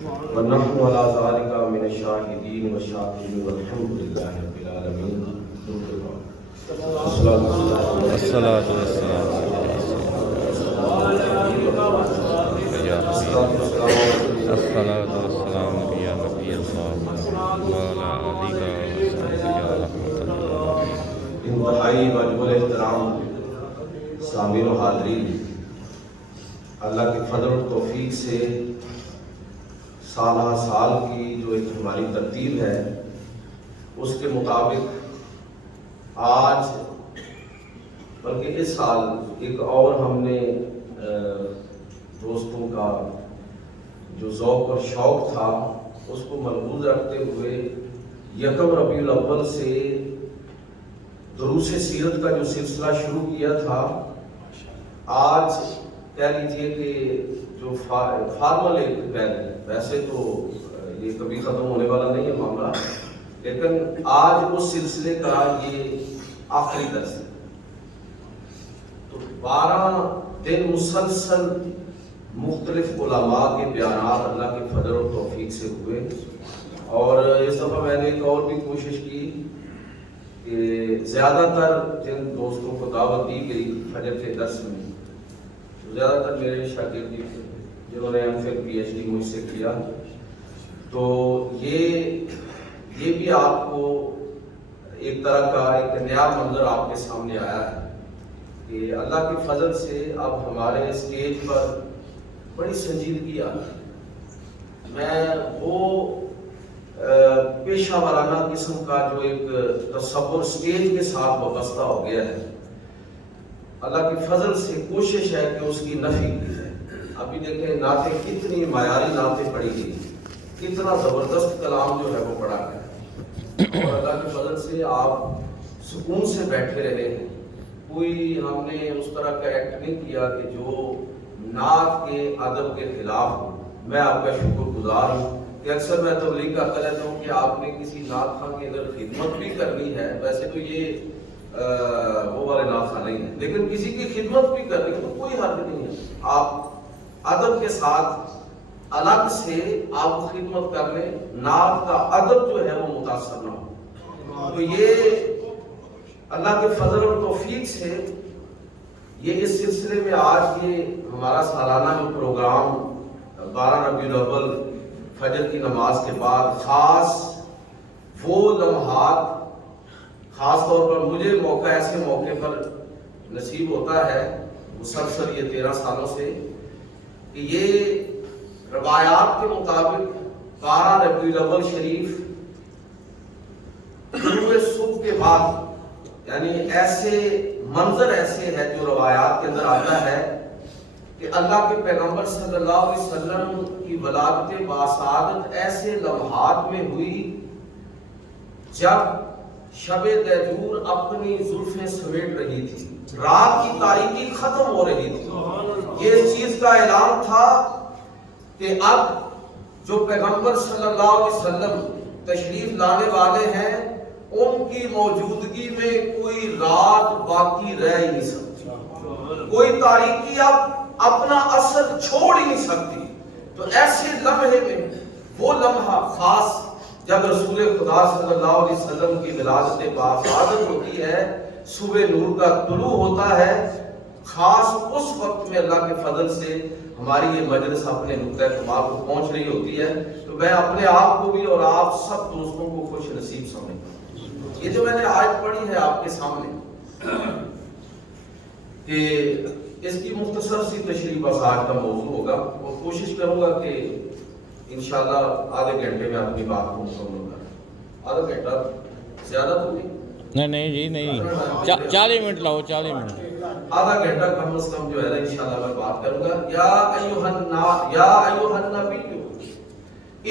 ونحن على ذلك من الشاهدين والشاكرين والحمد لله رب العالمين. الصلاة الصلاة والسلام يا حبيب الصلاة والسلام يا نبي الله وعلى آلك وصحبه يا رحمة الله. انتہائی واجب الاحترام سامعین و حاضرین، اللہ کے فضل و توفیق سے سالہ سال کی جو ایک ہماری ترتیب ہے اس کے مطابق آج بلکہ اس سال ایک اور ہم نے دوستوں کا جو ذوق اور شوق تھا اس کو ملحوظ رکھتے ہوئے یکم ربیع الاول سے دروس سیرت کا جو سلسلہ شروع کیا تھا، آج کہہ لیجیے کہ جو فارمل ایک پہل ہے، ویسے تو یہ کبھی ختم ہونے والا نہیں ہے معاملہ، لیکن آج اس سلسلے کا یہ آخری درس ہے. تو 12 دن مسلسل مختلف علماء کے بیانات اللہ کے فضل و توفیق سے ہوئے، اور اس دفعہ میں نے ایک اور بھی کوشش کی کہ زیادہ تر جن دوستوں کو دعوت دی گئی فجر کے درس میں، زیادہ تر میرے شاگرد تھے جنہوں نے M Phil P H D مجھ سے کیا، تو یہ بھی آپ کو ایک طرح کا ایک نیا منظر آپ کے سامنے آیا ہے کہ اللہ کے فضل سے اب ہمارے اسٹیج پر بڑی سنجیدگی آ رہی ہے. میں وہ پیشہ ورانہ قسم کا جو ایک تصور اسٹیج کے ساتھ وابستہ ہو گیا ہے، اللہ کے فضل سے کوشش ہے کہ اس کی نفی کی جائے. ابھی دیکھیں نعتیں کتنی معیاری نعتیں پڑھی گئی، کتنا زبردست کلام جو ہے وہ پڑھا گیا، اور اللہ کے فضل سے آپ سکون سے بیٹھے رہے ہیں. کوئی ہم نے اس طرح کا ایکٹ نہیں کیا کہ جو نعت کے ادب کے خلاف ہو. میں آپ کا شکر گزار ہوں کہ اکثر میں تبلیغ کرتا رہتا ہوں کہ آپ نے کسی نعت خواہ کی اگر خدمت بھی کرنی ہے، ویسے تو یہ وہ والے نعت خواہ نہیں ہے، لیکن کسی کی خدمت بھی کرنی ہے تو کوئی حرج نہیں ہے، آپ ادب کے ساتھ الگ سے آپ خدمت کر لیں، نعت کا ادب جو ہے وہ متاثر نہ ہو. تو یہ اللہ کے فضل اور توفیق سے یہ اس سلسلے میں آج یہ ہمارا سالانہ جو پروگرام 12 ربیع الاول فجر کی نماز کے بعد خاص وہ لمحات، خاص طور پر مجھے ایسے موقع پر نصیب ہوتا ہے مسلسل یہ 13 سالوں سے کہ یہ روایات کے مطابق 12 ربیع الاول شریف طلوع صبح کے بعد، یعنی ایسے منظر ایسے ہے جو روایات کے اندر آتا ہے کہ اللہ کے پیغمبر صلی اللہ علیہ وسلم کی ولادت باسعادت ایسے لمحات میں ہوئی جب شب دہجور اپنی زلفیں سمیٹ رہی تھی، رات کی تاریکی ختم ہو رہی تھی. یہ اس چیز کا اعلان تھا کہ اب جو پیغمبر صلی اللہ علیہ وسلم تشریف لانے والے ہیں ان کی موجودگی میں کوئی رات باقی رہ ہی نہیں سکتی، کوئی تاریکی اب اپنا اثر چھوڑ ہی نہیں سکتی. تو ایسے لمحے میں وہ لمحہ خاص جب رسول خدا صلی اللہ علیہ وسلم کی ولادت باسعادت ہوتی ہے، صبح نور کا طلوع ہوتا ہے، خاص اس وقت میں اللہ کے فضل سے ہماری یہ مجلس اپنے نقطۂ کمال کو پہنچ رہی ہوتی ہے. تو میں اپنے آپ کو بھی اور آپ سب دوستوں کو خوش نصیب سمجھتا ہوں. یہ جو میں نے آیت پڑھی ہے آپ کے سامنے کہ اس کی مختصر سی تشریح بس آج کا موضوع ہوگا، اور کوشش کروں گا کہ انشاءاللہ آدھے گھنٹے میں اپنی بات کو مکمل کروں. آدھا گھنٹہ زیادہ تو نہیں؟ نہیں جی نہیں، 40 منٹ لاؤ، 40 منٹ. آدھا گھنٹہ کم از کم جو ہے نا انشاءاللہ میں بات کروں گا. یا ایھا النبی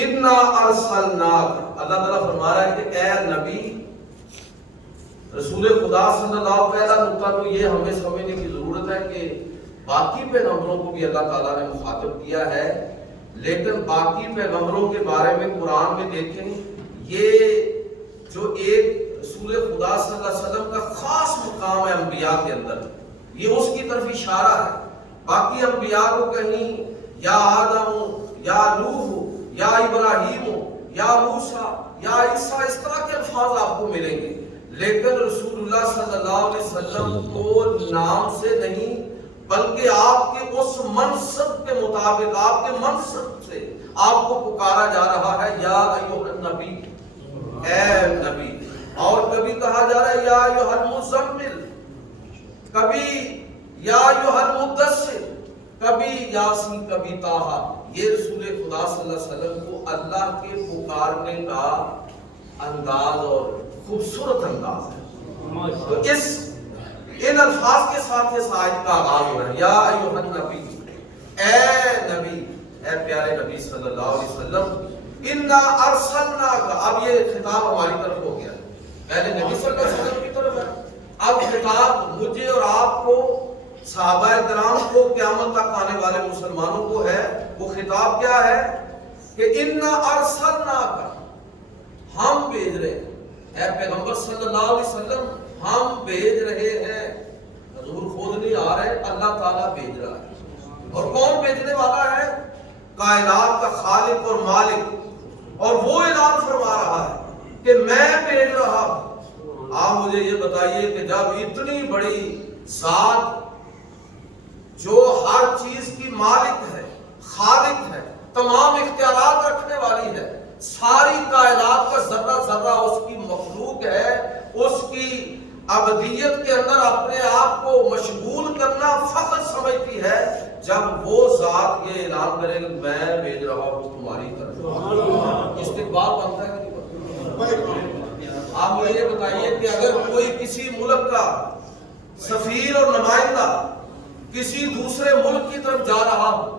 انا ارسلناک، اللہ تعالیٰ فرما رہا ہے کہ اے نبی، رسول خدا صلی اللہ علیہ وسلم. پہلا نقطہ تو یہ ہمیں سمجھنے کی ضرورت ہے کہ باقی پیغمبروں کو بھی اللہ تعالیٰ نے مخاطب کیا ہے، لیکن باقی پیغمبروں کے بارے میں قرآن میں دیکھیں یہ جو ایک رسول خدا صلی اللہ علیہ وسلم کا خاص مقام ہے انبیاء کے اندر، یہ اس کی طرف اشارہ ہے. باقی انبیاء کو کہیں یا آدم یا نوح یا ابراہیم ہو یا موسیٰ یا عیسیٰ، اس طرح کے الفاظ آپ کو ملیں گے، لیکن رسول اللہ صلی اللہ علیہ وسلم کو نام سے نہیں بلکہ آپ کے اس منصب کے مطابق، آپ کے منصب سے آپ کو پکارا جا رہا ہے، یا ایھا النبی، اے نبی، اور کبھی کہا جا رہا ہے یا ایھا المزمل، کبھی یا ایھا المدثر، کبھی یاسین، کبھی طٰہٰ۔ یہ رسول خدا صلی اللہ علیہ وسلم کو اللہ کے پکارنے کا انداز اور خوبصورت انداز ہے۔ تو ان الفاظ کے ساتھ اس آیت کا آغاز ہو رہا ہے، یا ایھا النبی، اے نبی، اے پیارے نبی صلی اللہ علیہ وسلم، انا ارسلناک، اب یہ خطاب ہماری طرف ہو گیا، پہلے نبی صلی اللہ علیہ وسلم کی طرف ہے، اب خطاب مجھے اور آپ کو، صحابہ کرام کو، قیامت تک آنے والے مسلمانوں کو ہے۔ وہ خطاب کیا ہے کہ انا ارسلناک، ہم بھیج رہے ہیں، اے پیغمبر صلی اللہ علیہ وسلم ہم بھیج رہے ہیں، حضور خود نہیں آ رہے، اللہ تعالیٰ بھیج رہا ہے۔ اور کون بھیجنے والا ہے؟ کائنات کا خالق اور مالک، اور وہ اعلان فرما رہا ہے کہ میں بھیج رہا ہوں۔ آپ مجھے یہ بتائیے کہ جب اتنی بڑی ذات جو ہر چیز کی مالک ہے، خالق ہے، تمام اختیارات رکھنے والی ہے، ساری کائنات کا ذرہ ذرہ اس کی مخلوق ہے، اس کی ابدیت کے اندر اپنے آپ کو مشغول کرنا فخر سمجھتی ہے، جب وہ ذات یہ اعلان کرے کہ میں بھیج رہا ہوں تمہاری طرف، استقبال بنتا ہے کہ نہیں بنتا؟ آپ مجھے یہ بتائیے کہ اگر کوئی کسی ملک کا سفیر اور نمائندہ کسی دوسرے ملک کی طرف جا رہا ہو،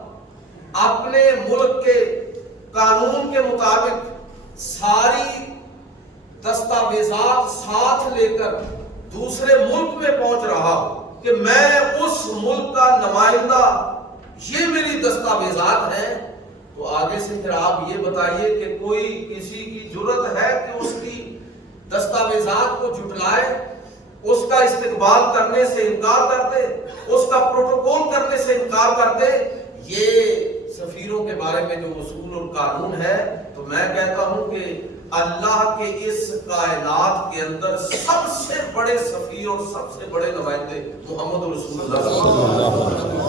اپنے ملک کے قانون کے مطابق ساری دستاویزات ساتھ لے کر دوسرے ملک میں پہنچ رہا ہو کہ میں اس ملک کا نمائندہ، یہ میری دستاویزات ہیں، تو آگے سے پھر آپ یہ بتائیے کہ کوئی کسی کی جرت ہے کہ اس کی دستاویزات کو جھٹلائے، اس کا استقبال کرنے سے انکار کر دے، اس کا پروٹوکول کرنے سے انکار کر دے؟ یہ سفیروں کے بارے میں جو اصول اور قانون ہے، تو میں کہتا ہوں کہ اللہ کے اس کائنات کے اندر سب سے بڑے سفیر اور سب سے بڑے نمائندے محمد رسول اللہ صلی اللہ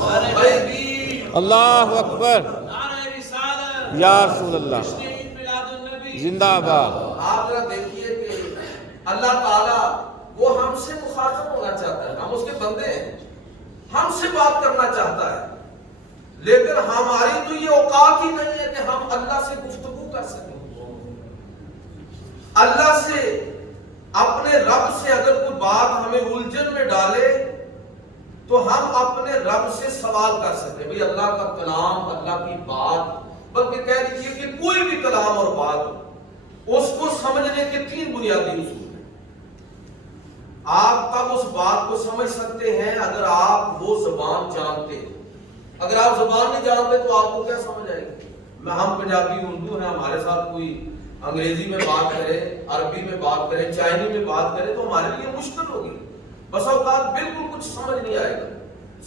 علیہ وسلم۔ اللہ اکبر، یا رسول اللہ، زندہ باد۔ آپ ذرا دیکھیے کہ اللہ تعالیٰ وہ ہم سے مخاطب ہونا چاہتا ہے، ہم اس کے بندے ہیں، ہم سے بات کرنا چاہتا ہے، لیکن ہماری تو یہ اوقات ہی نہیں ہے کہ ہم اللہ سے گفتگو کر سکیں۔ اللہ سے، اپنے رب سے اگر کوئی بات ہمیں الجھن میں ڈالے تو ہم اپنے رب سے سوال کر سکیں، بھئی اللہ کا کلام، اللہ کی بات، بلکہ کہہ دیجیے کہ کوئی بھی کلام اور بات، اس کو سمجھنے کے 3 بنیادی اصول ہیں۔ آپ تب اس بات کو سمجھ سکتے ہیں اگر آپ وہ زبان جانتے ہیں۔ اگر آپ زبان نہیں جانتے تو آپ کو کیا سمجھ آئے گی؟ ہم پنجابی اردو ہیں، ہمارے ساتھ کوئی انگریزی میں بات کرے، عربی میں بات کرے، چائنی میں بات کرے تو ہمارے لیے مشکل ہوگی، بس اوقات بالکل کچھ سمجھ نہیں آئے گا۔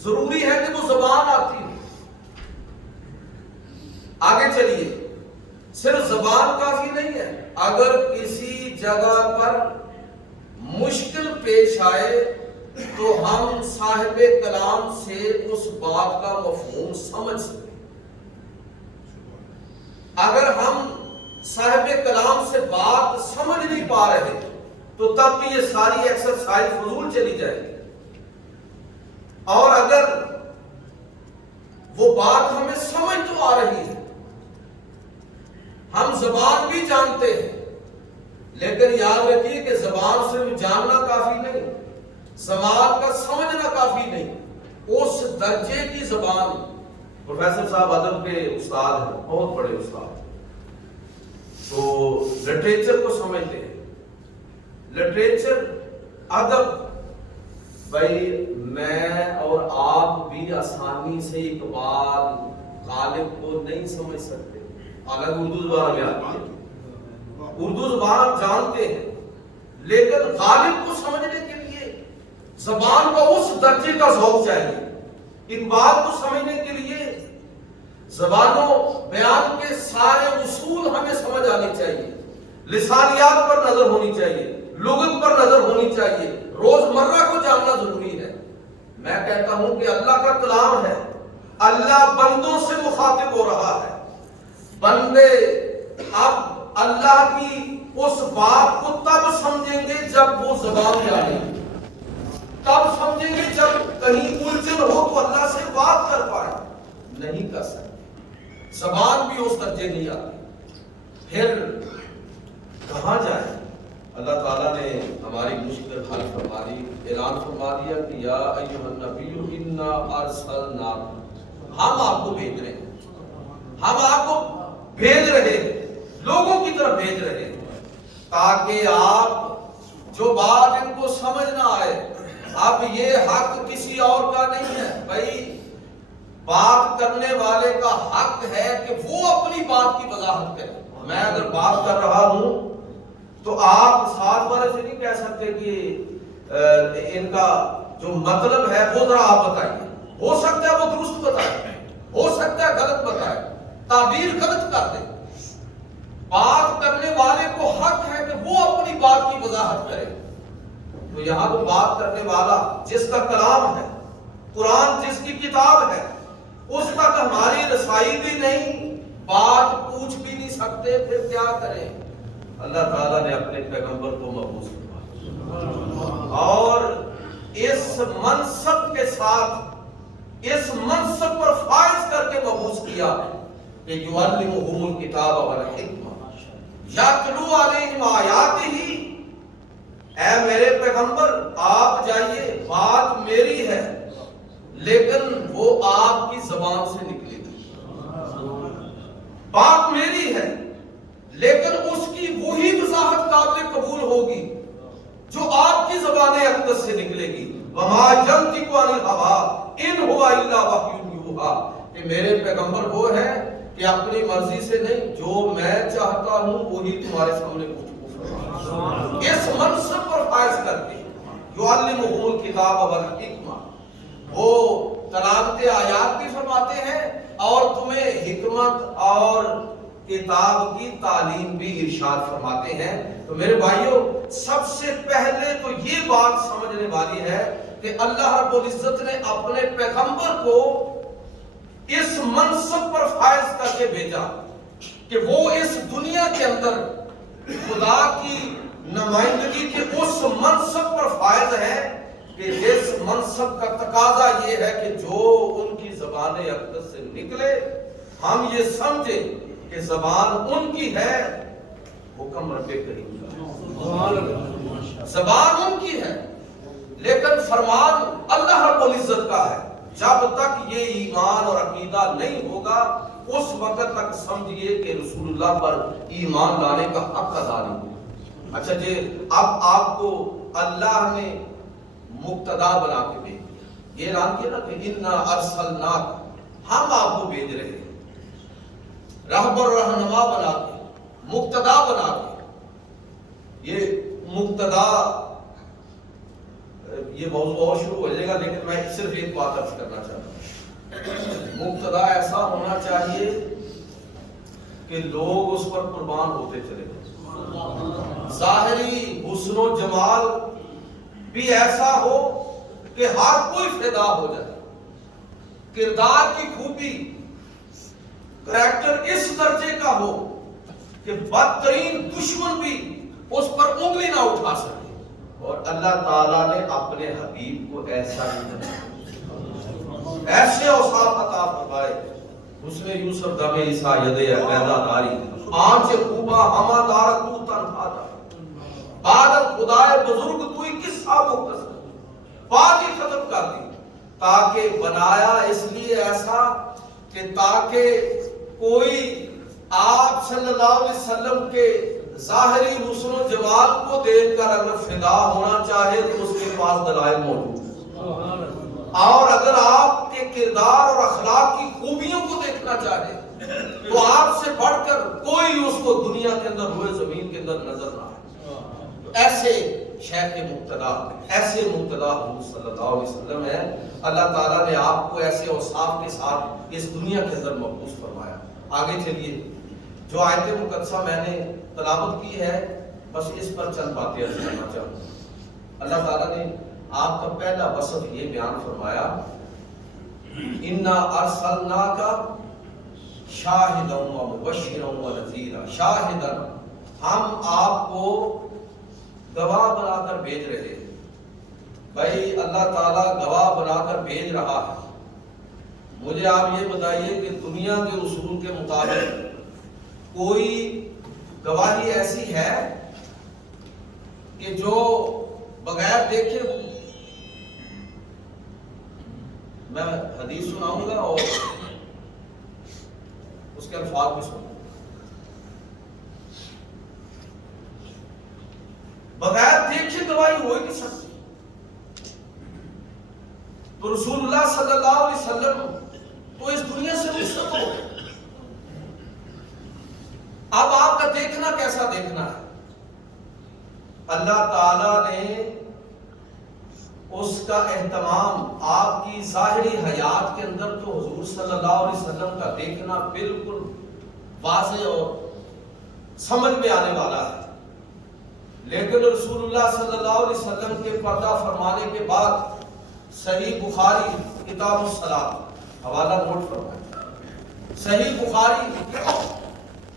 ضروری ہے کہ وہ زبان آتی ہے۔ آگے چلیے، صرف زبان کافی نہیں ہے، اگر کسی جگہ پر مشکل پیش آئے تو ہم صاحب کلام سے اس بات کا مفہوم سمجھ سکیں۔ اگر ہم صاحب کلام سے بات سمجھ نہیں پا رہے تو تب بھی یہ ساری ایکسرسائز فضول چلی جائے گی، اور اگر وہ بات ہمیں سمجھ تو آ رہی ہے، ہم زبان بھی جانتے ہیں، لیکن یاد رکھیے کہ زبان صرف جاننا کافی نہیں، زبان کا سمجھنا کافی نہیں، اس درجے کی زبان۔ پروفیسر صاحب ادب کے استاد ہیں، بہت بڑے استاد، تو لٹریچر کو سمجھتے ہیں، لٹریچر، ادب، بھائی میں اور آپ بھی آسانی سے اقبال، غالب کو نہیں سمجھ سکتے، اگر اردو زبان میں آتی ہے، اردو زبان ہم جانتے ہیں، لیکن غالب کو سمجھنے کے لیے زبان کو اس درجے کا ذوق چاہیے، اقبال کو سمجھنے کے لیے زبانوں بیان کے سارے اصول ہمیں سمجھ آنے چاہیے، لسانیات پر نظر ہونی چاہیے، لغت پر نظر ہونی چاہیے، روزمرہ کو جاننا ضروری ہے۔ میں کہتا ہوں کہ اللہ کا کلام ہے، اللہ بندوں سے مخاطب ہو رہا ہے، بندے اب اللہ کی اس بات کو تب سمجھیں گے جب وہ زبان جانیں، تب سمجھیں گے جب کہیں الجھن ہو تو اللہ سے بات کر پائے، نہیں کر سکتے، زبان بھی اس درجے نہیں آتی، پھر کہاں جائیں؟ اللہ تعالیٰ نے ہماری مشکل حل فرما دی، اعلان فرما دیا کہ یا ایھا النبی انا ارسلناک، ہم آپ کو بھیج رہے ہیں، ہم آپ کو بھیج رہے ہیں، لوگوں کی طرف بھیج رہے ہیں، تاکہ آپ جو بات ان کو سمجھ نہ آئے، اب یہ حق کسی اور کا نہیں ہے، بھائی بات کرنے والے کا حق ہے کہ وہ اپنی بات کی وضاحت کرے۔ میں اگر بات کر رہا ہوں تو آپ ساتھ والے سے نہیں کہہ سکتے کہ ان کا جو مطلب ہے وہ ذرا آپ بتائیے، ہو سکتا ہے وہ درست بتائے، ہو سکتا ہے غلط بتائے، تعبیر غلط کر دے۔ بات کرنے والے کو حق ہے کہ وہ اپنی بات کی وضاحت کرے، تو یہاں تو بات کرنے والا جس کا کلام ہے، قرآن جس کی کتاب ہے، اس تک ہماری رسائی بھی نہیں، بات پوچھ بھی نہیں سکتے، پھر کیا کریں؟ اللہ تعالیٰ نے اپنے پیغمبر کو مبعوث کیا اور اس منصب کے ساتھ، اس منصب پر فائز کر کے مبعوث کیا کہ یعلمہم الکتاب والحکمہ یتلو علیہم آیاتہ۔ اے میرے پیغمبر آپ جائیے، بات میری ہے لیکن وہ آپ کی زبان سے نکلے گی، بات میری ہے لیکن اس کی وہی وضاحت قابل قبول ہوگی جو آپ کی زبان اقدس سے نکلے گی۔ وما ينطق عن الهوى ان هو الا وحی یوحی، کہ میرے پیغمبر وہ ہے کہ اپنی مرضی سے نہیں، جو میں چاہتا ہوں وہی تمہارے سامنے گفتگو فرماتا۔ اس منصب پر فائز کر کے یعلمہم الکتاب والحکمہ، وہ تلاوت آیات بھی فرماتے ہیں اور تمہیں حکمت اور کتاب کی تعلیم بھی ارشاد فرماتے ہیں۔ تو میرے بھائیوں، سب سے پہلے تو یہ بات سمجھنے والی ہے کہ اللہ رب العزت نے اپنے پیغمبر کو اس منصب پر فائز کر کے بھیجا کہ وہ اس دنیا کے اندر خدا کی نمائندگی کے اس منصب پر فائز ہے کہ جس منصب کا تقاضا یہ ہے کہ جو ان کی زبان اقدس سے نکلے ہم یہ سمجھیں کہ زبان ان کی ہے، حکم رب کریم کا، زبان ان کی ہے لیکن فرمان اللہ رب العزت کا ہے۔ جب تک یہ ایمان اور عقیدہ نہیں ہوگا اس وقت تک سمجھیے کہ رسول اللہ پر ایمان لانے کا حق ادا نہیں ہوگا۔ اچھا جی، اب آپ کو اللہ نے مقتدا بنا کے بھیج دیا، یہ اعلان کیا نا کہ انا ارسلناک، ہم آپ کو بھیج رہے ہیں، رہبر رہنما بنا کے، مقتدا بنا کے۔ یہ مقتدا، یہ موضوع اور شروع ہو جائے گا لیکن میں صرف ایک بات عرض کرنا چاہتا ہوں، مقتدا ایسا ہونا چاہیے کہ لوگ اس پر قربان ہوتے چلے جائیں، ظاہری حسن و جمال بھی ایسا ہو کہ ہر کوئی فدا ہو جائے، کردار کی خوبی، کریکٹر اس درجے کا ہو کہ بدترین دشمن بھی اس پر انگلی نہ اٹھا سکے۔ اور اللہ تعالیٰ نے اپنے حبیب کو ایسا ہی بنایا، ایسے اوصاف عطا فرمائے، اس نے یوسف دم عیسیٰ ید عقیدہ داری آنچ خوبا ہما دارت تو تنہا دا بادت خدای بزرگ توی قصہ مختصر، بات ہی ختم کر دی، تاکہ بنایا اس لیے ایسا کہ تاکہ کوئی آپ صلی اللہ علیہ وسلم کے ظاہری حسن و جمال کو دیکھ کر اگر فدا ہونا چاہے تو اس کے پاس دلائل موجود ہیں، اور اگر آپ کے کردار اور اخلاق کی خوبیوں کو دیکھنا چاہے تو آپ سے بڑھ کر کوئی اس کو دنیا کے اندر ہوئے زمین کے اندر نظر نہ آئے۔ تو ایسے شیخ مقتدا، ایسے مقتدا حضور صلی اللہ علیہ وسلم ہے، اللہ تعالیٰ نے آپ کو ایسے اوصاف کے ساتھ اس دنیا کے اندر مبعوث فرمایا۔ آگے چلیے، جو آیت مقدسہ میں نے تلاوت کی ہے بس اس پر چند باتیں عرض کرنا چاہوں گا۔ اللہ تعالیٰ نے آپ کا پہلا وصف یہ بیان فرمایا، اِنَّا أَرْسَلْنَاكَ شَاهِدًا وَمُبَشِّرًا وَنَذِيرًا، شاہدًا، ہم آپ کو گواہ بنا کر بھیج رہے ہیں۔ بھائی اللہ تعالیٰ گواہ بنا کر بھیج رہا ہے۔ مجھے آپ یہ بتائیے کہ دنیا کے اصول کے مطابق کوئی گواہی ایسی ہے کہ جو بغیر دیکھے؟ میں حدیث سناؤں گا اور اس کے الفاظ بھی سنوں گا۔ بغیر دیکھے گواہی ہو ہی نہیں سکتی۔ تو رسول اللہ صلی اللہ علیہ وسلم تو اس دنیا سے رخصت ہو گئے۔ اب آپ کا دیکھنا کیسا دیکھنا ہے؟ اللہ تعالیٰ نے اس کا اہتمام آپ کی ظاہری حیات کے اندر تو حضور صلی اللہ علیہ وسلم کا دیکھنا بالکل واضح اور سمجھ میں آنے والا ہے، لیکن رسول اللہ صلی اللہ علیہ وسلم کے پردہ فرمانے کے بعد صحیح بخاری کتاب الصلاۃ، حوالہ نوٹ فرمائیں، صحیح بخاری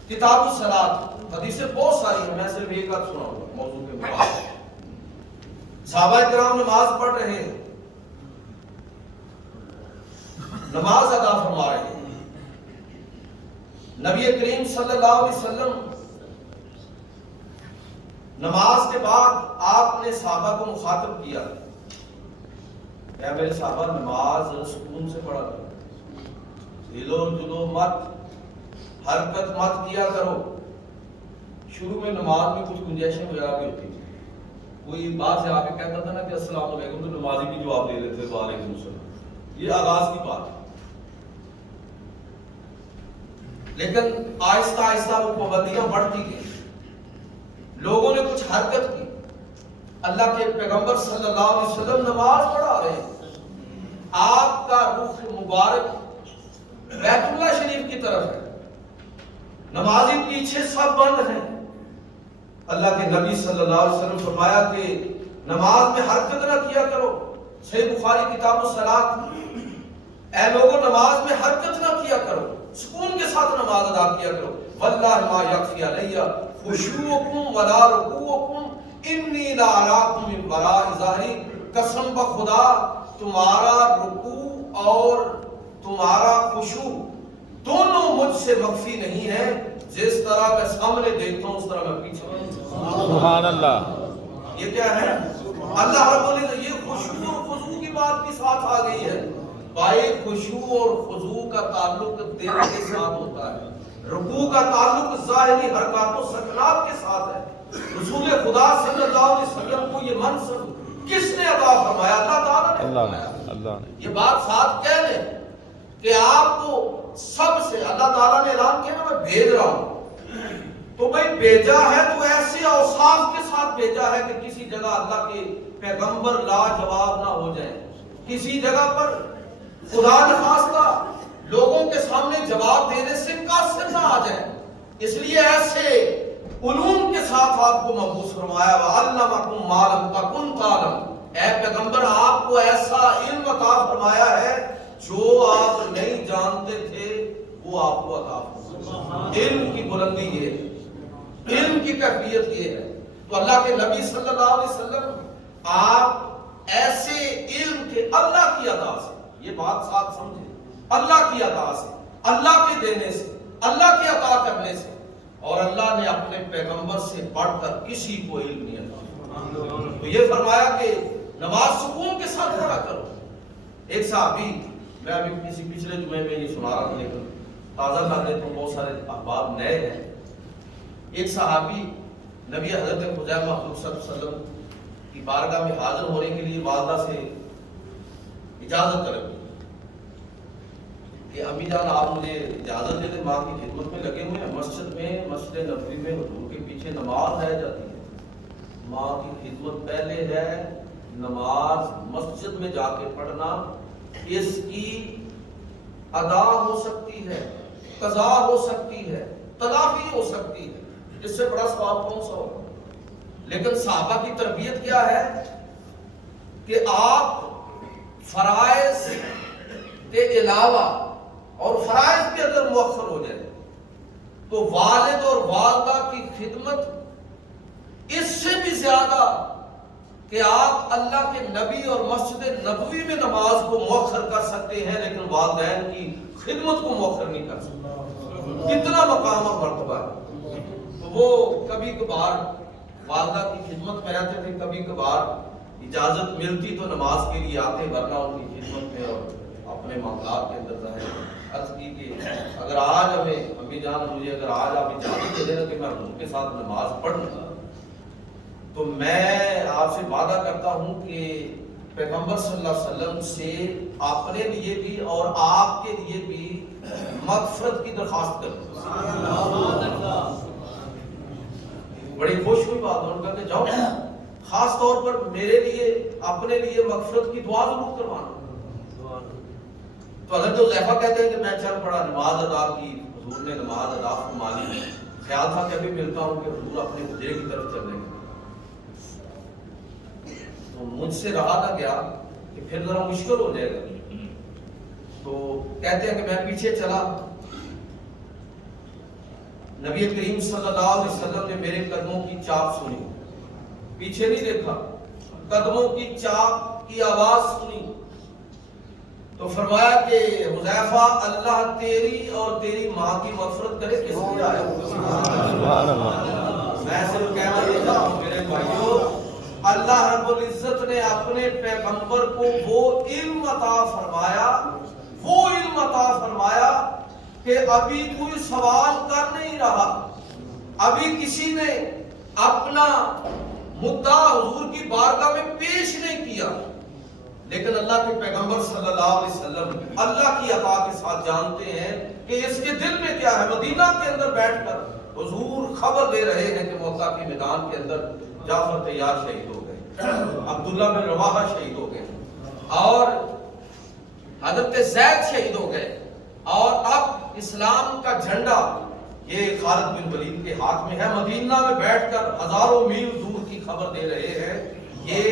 کتاب الصلاۃ، حدیثیں بہت ساری ہیں، میں صرف ایک آدھ سناؤں گا موضوع کے مطابق۔ صحابہ کرام نماز پڑھ رہے ہیں، نماز ادا فرما رہے ہیں، نبی کریم صلی اللہ علیہ وسلم نماز کے بعد آپ نے صحابہ کو مخاطب کیا، اے میرے صحابہ نماز سکون سے پڑھا کرو، ہلو جلو مت، حرکت مت کیا کرو۔ شروع میں نماز میں کچھ گنجائشیں وغیرہ بھی ہوتی تھی، کوئی بات سے آ کے کہتا تھا نا کہ السلام علیکم، تو نمازی بھی جواب دے دیتے وعلیکم السلام، یہ آغاز کی بات ہے۔ لیکن آہستہ آہستہ وہ پابندیاں بڑھتی گئی، لوگوں نے کچھ حرکت کی، اللہ کے پیغمبر صلی اللہ علیہ وسلم نماز پڑھا رہے ہیں، آپ کا رخ مبارک بیت اللہ شریف کی طرف ہے، نمازی پیچھے سب بند ہیں۔ اللہ کے نبی صلی اللہ علیہ وسلم فرمایا کہ نماز میں حرکت نہ کیا کرو، صحیح بخاری کتاب الصلاۃ، اے لوگوں نماز میں حرکت نہ کیا کرو، سکون کے ساتھ نماز ادا کیا کرو۔ واللہ ما یکفی علی خشوعکم ولا رکوعکم انی لاراکم من وراء ظہری، قسم بخدا تمہارا رکوع اور تمہارا خشوع دونوں مجھ سے مخفی نہیں ہے، جس طرح میں سامنے دیکھتا ہوں اس طرح میں پیچھے۔ سبحان اللہ۔ یہ کیا ہے؟ اللہ رب العزت، یہ خشوع اور خضوع کی بات بھی ساتھ آ گئی ہے۔ بھائی خشوع اور خضوع کا تعلق دل کے ساتھ ہوتا ہے، رکوع کا تعلق ظاہری حرکات و سکنات کے ساتھ ہے۔ رسول خدا صلی اللہ علیہ وسلم کو یہ منصب کس نے عطا فرمایا؟ اللہ تعالیٰ نے۔ اللہ نے یہ بات ساتھ کہہ لیں کہ آپ کو سب سے اللہ تعالیٰ نے اعلان کیا میں بھیج رہا ہوں، تو بھائی بھیجا ہے تو ایسے اوصاف کے ساتھ بھیجا ہے کہ کسی جگہ اللہ کے پیغمبر لاجواب نہ ہو جائیں، کسی جگہ پر خدا نخواستہ لوگوں کے سامنے جواب دینے سے قاصر نہ آ جائیں، اس لیے ایسے علوم کے ساتھ آپ کو مبعوث فرمایا۔ وَعَلَّمَكُمْ مَا لَمْ تَكُنْ تَعْلَمُونَ، اے پیغمبر آپ کو ایسا علم عطا فرمایا ہے جو آپ نہیں جانتے تھے وہ آپ کو عطا فرمایا۔ علم کی بلندی یہ ہے، علم کی کیفیت یہ ہے۔ تو اللہ کے نبی صلی اللہ علیہ وسلم آپ ایسے علم کے اللہ کی عطا سے، یہ بات ساتھ سمجھیں، اللہ کی عطا سے، اللہ کے دینے سے، اللہ کے عطا کرنے سے، اور اللہ نے اپنے پیغمبر سے بڑھ کر کسی کو علم نہیں عطا فرمایا۔ تو یہ فرمایا کہ نماز سکون کے ساتھ پڑھا کرو۔ ایک صحابی، میں ابھی کسی پچھلے جمعے میں یہ سنا رہا تھا لیکن تازہ کر دیتا ہوں، بہت سارے احباب نئے ہیں۔ ایک صحابی نبی حضرت خزیمہ صلی اللہ علیہ وسلم کی بارگاہ میں حاضر ہونے کے لیے والدہ سے اجازت طلب کی کہ امی جان آپ مجھے اجازت دے دیں، ماں کی خدمت میں لگے ہوئے ہیں، مسجد نبوی میں حضور کے پیچھے نماز ہے جاتی ہے، ماں کی خدمت پہلے ہے، نماز مسجد میں جا کے پڑھنا اس کی ادا ہو سکتی ہے، قضا ہو سکتی ہے، تلافی ہو سکتی ہے، جس سے بڑا ثواب کون سا ہوگا؟ لیکن صحابہ کی تربیت کیا ہے کہ آپ فرائض کے علاوہ اور فرائض کے اندر مؤخر ہو جائے تو والد اور والدہ کی خدمت اس سے بھی زیادہ کہ آپ اللہ کے نبی اور مسجد نبوی میں نماز کو مؤخر کر سکتے ہیں لیکن والدین کی خدمت کو مؤخر نہیں کر سکتے. کتنا مقام اور مرتبہ ہے. تو وہ کبھی کبھار والدہ کی خدمت میں رہتے تھے، کبھی کبھار اجازت ملتی تو نماز کے لیے آتے، ورنہ ان کی خدمت میں اور اپنے معاملات کے اندر ظاہر عرض کی کہ اگر آج ہمیں امی جان مجھے اگر آج آپ اجازت دے دینا کہ میں حضور کے ساتھ نماز پڑھوں تو میں آپ سے وعدہ کرتا ہوں کہ پیغمبر صلی اللہ علیہ وسلم سے اپنے لیے بھی اور آپ کے لیے بھی مغفرت کی درخواست کروں. بڑی خوش ہوئی بات ہے، ان کا کہ جاؤ خاص طور پر میرے لیے اپنے لیے مغفرت کی دعا ضرور کروانا. تو حضرت حذیفہ کہتے ہیں کہ میں چل پڑا، نماز ادا کی، حضور نے نماز ادا فرمانی. خیال تھا کہ ابھی ملتا ہوں کہ حضور اپنے حجرے کی طرف چلنے گے، تو مجھ سے رہا نہ گیا کہ پھر ذرا مشکل ہو جائے گا. تو کہتے ہیں کہ میں پیچھے چلا، نبی کریم صلی اللہ علیہ وسلم نے میرے قدموں کی چاپ سنی، پیچھے نہیں دیکھا، قدموں کی چاپ کی آواز سنی تو فرمایا کہ حذیفہ اللہ تیری اور تیری ماں کی مغفرت کرے. کس لیے آیا؟ میں صرف کہنا چاہتا ہوں میرے بھائیوں، اللہ رب العزت نے اپنے پیغمبر کو وہ علم عطا فرمایا کہ ابھی کوئی سوال کر نہیں رہا، ابھی کسی نے اپنا مدعا حضور کی بارگاہ میں پیش نہیں کیا، لیکن اللہ کے پیغمبر صلی اللہ علیہ وسلم اللہ کی عطا کے ساتھ جانتے ہیں کہ اس کے دل میں کیا ہے. مدینہ کے اندر بیٹھ کر حضور خبر دے رہے ہیں کہ موقع کے میدان کے اندر جعفر طیار شہید ہو گئے، عبداللہ بن رواحہ شہید ہو گئے اور حضرت زید شہید ہو گئے، اور اب اسلام کا جھنڈا یہ خالد بن ولید کے ہاتھ میں ہے. مدینہ میں بیٹھ کر ہزاروں میل دور کی خبر دے رہے ہیں. یہ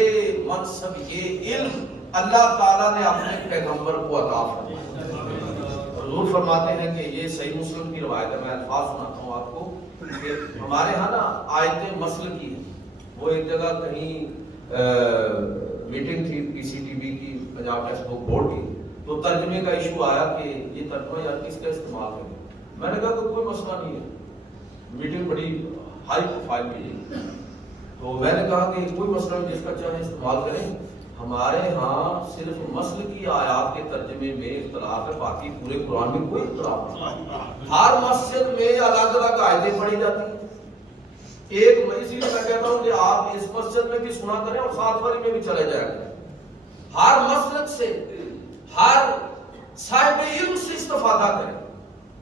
منصب، یہ علم اللہ تعالیٰ نے اپنے پیغمبر کو عطا فرمایا. حضور فرماتے ہیں کہ یہ صحیح مسلم کی روایت ہے، میں الفاظ سناتا ہوں آپ کو کہ ہمارے ہاں نا آیت مسل کی ہے. وہ ایک جگہ کہیں میٹنگ تھی پی سی ٹی وی کی، پنجاب ٹیکسٹ بک بورڈ کی، تو ترجمے کا ایشو آیا کہ یہ ترجمہ یار کس کا استعمال کریں. میں نے کہا کہ کوئی مسئلہ نہیں ہے، میٹنگ بڑی ہائی پروفائل میٹنگ، تو میں نے کہا کہ کوئی مسئلہ نہیں، جس کا چاہے استعمال کریں. ہمارے ہاں صرف مسل کی آیات کے ترجمے میں اختلاف ہے، باقی پورے قرآن میں کوئی اختلاف نہیں. ہر مسجد میں الگ الگ آیتیں پڑھی جاتی ہیں. ایک اسی لیے میں کہتا ہوں کہ آپ اس مسجد میں بھی سنا کریں اور ساتھ والی میں بھی چلے جایا کریں. ہر مسجد سے، ہر صاحب علم سے استفادہ کریں.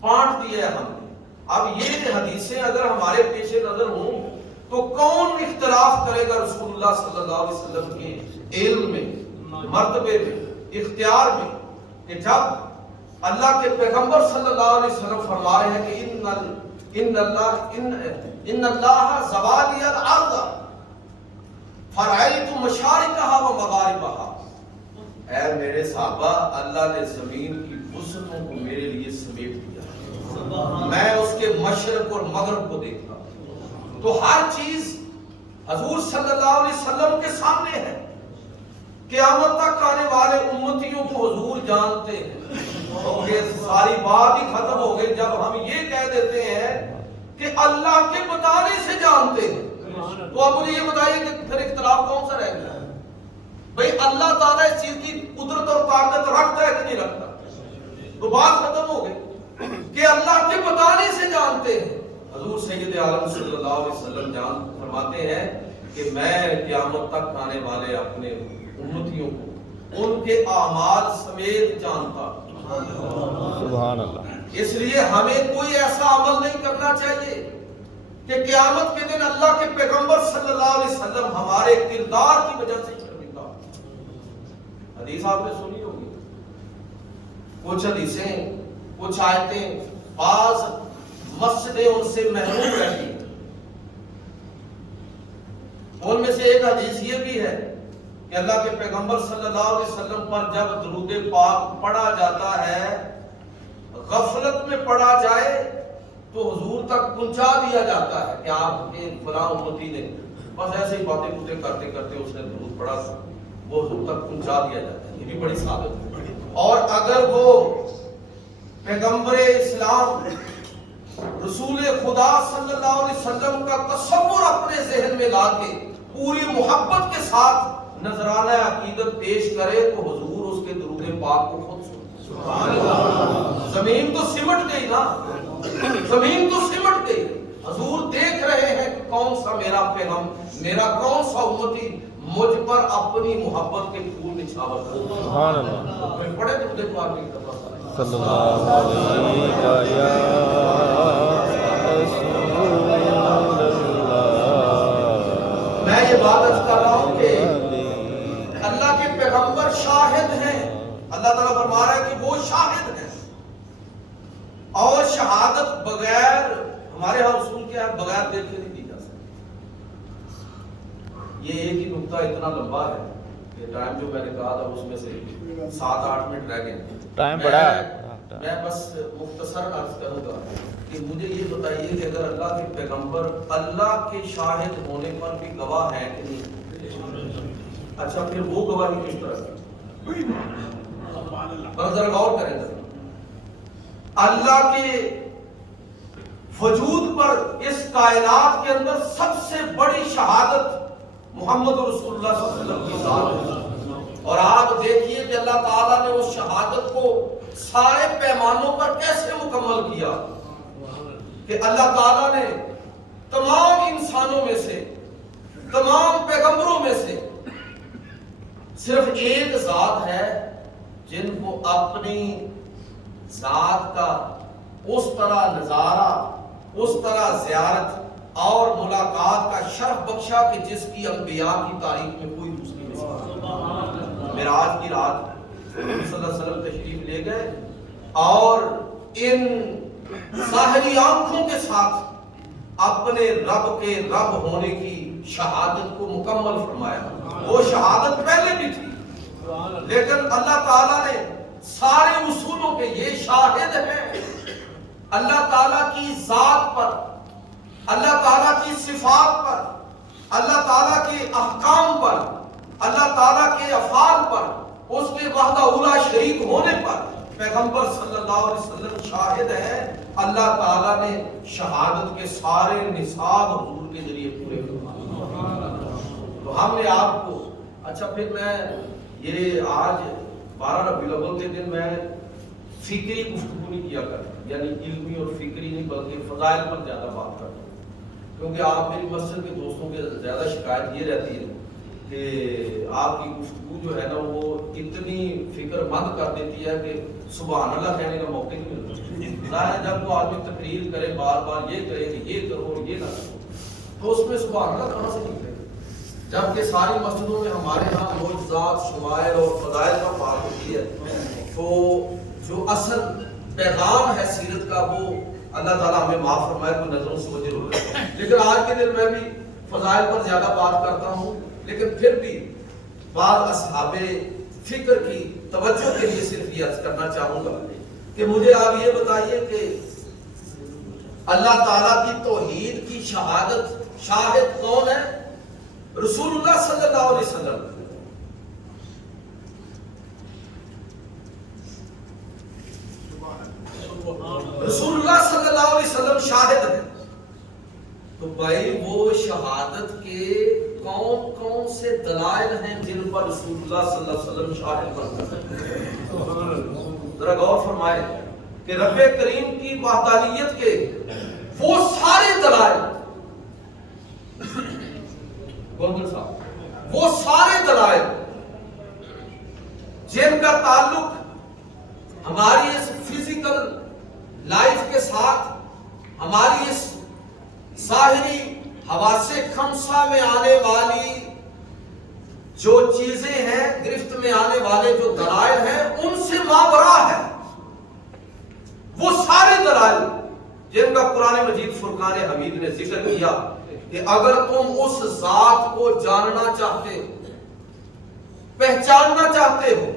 بانٹ دیا ہے ہم نے. اب یہ حدیثیں اگر ہمارے پیش نظر ہوں تو کون اختلاف کرے گا رسول اللہ صلی اللہ علیہ وسلم کے علم میں، مرتبے میں، اختیار میں، کہ جب اللہ کے پیغمبر صلی اللہ علیہ وسلم فرما رہے ہیں کہ ان اللہ زوالی الارض فرأیت مشارقہا و مغاربہا. اے میرے صحابہ، اللہ نے زمین کی وسعتوں کو میرے لیے سمیٹ دیا، میں اس کے مشرق اور مغرب کو دیکھا. تو ہر چیز حضور صلی اللہ علیہ وسلم کے سامنے ہے. قیامت تک آنے والے امتیوں کو حضور جانتے ہیں. اور یہ ساری بات ہی ختم ہو گئی جب ہم یہ کہہ دیتے ہیں کہ اللہ کے بتانے سے جانتے ہیں. تو اب مجھے یہ بتائیے کہ پھر اختلاف کون سا رہ گیا؟ بھئی اللہ تعالیٰ اس چیز کی قدرت اور طاقت رکھتا ہے کہ نہیں رکھتا؟ تو بات ختم ہو گئی کہ اللہ کے بتانے سے جانتے ہیں. حضور سید عالم صلی اللہ علیہ وسلم جان فرماتے ہیں کہ میں قیامت تک آنے والے اپنے امتیوں کو ان کے اعمال سمیت جانتا. سبحان اللہ. اس لیے ہمیں کوئی ایسا عمل نہیں کرنا چاہیے کہ قیامت کے دن اللہ کے پیغمبر صلی اللہ علیہ وسلم ہمارے کردار کی وجہ سے شرمندہ ہوں۔ حدیث آپ نے سنی ہوگی، کچھ حدیثیں، کچھ آیتیں، بعض مسجدیں ان سے محروم رہتی ہیں۔ ان میں سے ایک حدیث یہ بھی ہے کہ اللہ کے پیغمبر صلی اللہ علیہ وسلم پر جب درود پاک پڑھا جاتا ہے، غفلت میں پڑھا جائے تو حضور تک پہنچا دیا جاتا ہے کہ آپ کے فلاں امتی نے بس ایسے ہی باتیں کتے کرتے کرتے اس نے درود پڑھا، وہ حضور تک پہنچا دیا جاتا ہے۔ یہ بھی بڑی ثابت ہے۔ اور اگر وہ پیغمبر اسلام رسول خدا صلی اللہ علیہ وسلم کا تصور اپنے ذہن میں لا کے پوری محبت کے ساتھ نذرانہ عقیدت پیش کرے تو حضور اس کے درود پاک کو خود سبحان اللہ، زمین تو سمٹ گئی نا، زمین تو سمٹ گئی۔ حضور دیکھ رہے ہیں کہ کون سا میرا پیغام، میرا کون سا امتی مجھ پر اپنی محبت کے پھول نچھاور کرتا ہے۔ سبحان اللہ، پڑھے درود پاک کی طرف صلی اللہ علیہ میں یہ بات کر رہا ہوں کہ اللہ کے پیغمبر شاہد ہیں۔ اللہ تعالیٰ فرما رہا ہے کہ وہ شاہد ہیں، اور شہادت بغیر، ہمارے ہاں اصول کیا ہے، بغیر دیکھے نہیں دی جا سکتی۔ یہ ایک ہی نقطہ اتنا لمبا ہے کہ ٹائم جو میں نے کہا تھا اس میں سے 7-8 منٹ رہ گئے، ٹائم بڑا ہے۔ میں بس مختصر عرض کروں گا کہ مجھے یہ بتائیے کہ اگر اللہ کے پیغمبر اللہ کے شاہد ہونے پر بھی گواہ ہیں کہ نہیں؟ اچھا پھر وہ گواہی کس طرح کی؟ ذرا غور کریں ذرا، اللہ کے وجود پر اس کائنات کے اندر سب سے بڑی شہادت محمد رسول اللہ صلی اللہ علیہ وسلم کی ذات ہے، اور آپ دیکھیے کہ اللہ تعالیٰ نے اس شہادت کو سارے پیمانوں پر کیسے مکمل کیا کہ اللہ تعالیٰ نے تمام انسانوں میں سے، تمام پیغمبروں میں سے صرف ایک ذات ہے جن کو اپنی ذات کا اس طرح نظارہ، اس طرح زیارت اور ملاقات کا شرف بخشا کہ جس کی انبیاء کی تاریخ میں کوئی دوسری مثال۔ معراج کی رات نبی صلی اللہ علیہ وسلم تشریف لے گئے اور ان ظاہری آنکھوں کے ساتھ اپنے رب کے رب ہونے کی شہادت کو مکمل فرمایا۔ وہ شہادت پہلے بھی تھی، لیکن اللہ تعالیٰ نے سارے اصولوں کے یہ شاہد ہیں اللہ تعالیٰ کی ذات پر، اللہ تعالیٰ کی صفات پر، اللہ تعالیٰ کے احکام پر، اللہ تعالیٰ کے افعال پر، اس کے وحدہ اولا شریک ہونے پر پیغمبر صلی اللہ علیہ وسلم شاہد ہے۔ اللہ تعالیٰ نے شہادت کے سارے نصاب حضور کے ذریعے پورے فرمائے۔ تو ہم نے آپ کو، اچھا پھر میں یہ آج 12 ربیع الاول کے دن میں فکری گفتگو نہیں کیا کرتا، یعنی علمی اور فکری نہیں بلکہ فضائل پر زیادہ بات کرتا ہوں، کیونکہ آپ میری مسجد کے دوستوں کے زیادہ شکایت یہ رہتی ہے کہ آپ کی گفتگو جو ہے نا وہ اتنی فکر مند کر دیتی ہے کہ سبحان اللہ کہنے کا موقع نہیں ملتا۔ ظاہر جب وہ آدمی تقریر کرے بار بار یہ کرے کہ یہ کرو اور یہ نہ کرو تو اس میں سبحان اللہ کہاں سے نکلے گا، جبکہ ساری مسجدوں میں ہمارے ہاں معجزات، شمائل اور فضائل کا بات ہوتی ہے، تو جو اصل پیغام ہے سیرت کا وہ اللہ تعالیٰ ہمیں معاف فرمائے، کوئی نظروں سے وجہ ہو ہے۔ لیکن آج کے دن میں بھی فضائل پر زیادہ بات کرتا ہوں، لیکن پھر بھی بعض اصحاب فکر کی توجہ کے لیے صرف یہ عرض کرنا چاہوں گا کہ مجھے آپ یہ بتائیے کہ اللہ تعالیٰ کی توحید کی شاہد کون ہے؟ رسول اللہ صلی اللہ علیہ وسلم۔ رسول اللہ صلی اللہ علیہ وسلم شاہد ہے، تو بھائی وہ شہادت کے کون کون سے دلائل ہیں جن پر رسول اللہ صلی اللہ علیہ وسلم شاہد بنتے ہیں؟ ذرا غور فرمائے کہ رب کریم کی وحدانیت کے وہ سارے دلائل، وہ سارے دلائل جن کا تعلق ہماری اس فزیکل لائف کے ساتھ، ہماری اس ظاہری حواس خمسہ میں آنے والی جو چیزیں ہیں، گرفت میں آنے والے جو دلائل ہیں، ان سے ماورا ہے وہ سارے دلائل جن کا قرآن مجید فرقان حمید نے ذکر کیا کہ اگر تم اس ذات کو جاننا چاہتے ہو، پہچاننا چاہتے ہو،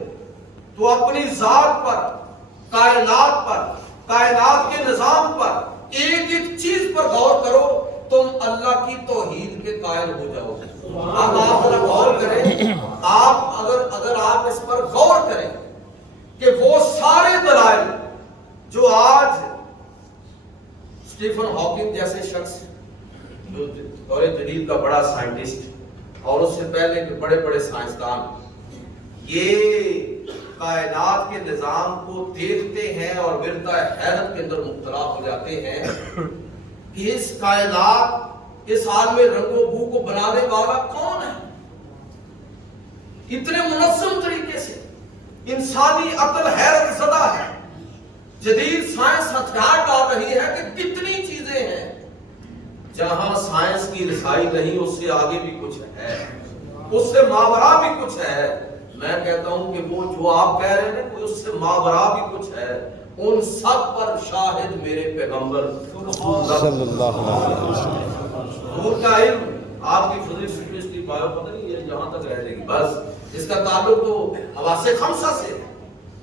تو اپنی ذات پر، کائنات پر، کائنات کے نظام پر، ایک ایک چیز پر غور کرو، تم اللہ کی توحید کے قائل ہو جاؤ گے۔ اب آپ ذرا غور کریں، اگر آپ اس پر غور کریں کہ وہ سارے دلائل جو آج اسٹیفن ہاکنگ جیسے شخص جو دور جدید کا بڑا سائنٹسٹ اور اس سے پہلے کے بڑے بڑے سائنسدان یہ کائنات کے نظام کو دیکھتے ہیں اور ورطہ حیرت کے اندر مبتلا ہو جاتے ہیں کہ اس کائنات، اس عالم رنگ و بو کو بنانے والا کون ہے؟ اتنے منظم طریقے سے انسانی عقل حیرت زدہ ہے۔ جدید سائنس ہتھیار ڈال رہی ہے کہ کتنی چیزیں ہیں، جہاں سائنس کی رسائی نہیں اس سے آگے بھی کچھ ہے، اس سے ماورا بھی کچھ ہے۔ میں کہتا ہوں کہ وہ جو آپ کہہ رہے ہیں اس سے ماورا بھی کچھ ہے، ان سب پر شاہد میرے پیغمبر صلی اللہ علیہ وسلم۔ حضور کا علم، آپ کی فزکس کیمسٹری بایو پتہ نہیں یہ جہاں تک رہ جائے گی، بس اس کا تعلق تو حواس خمسہ سے،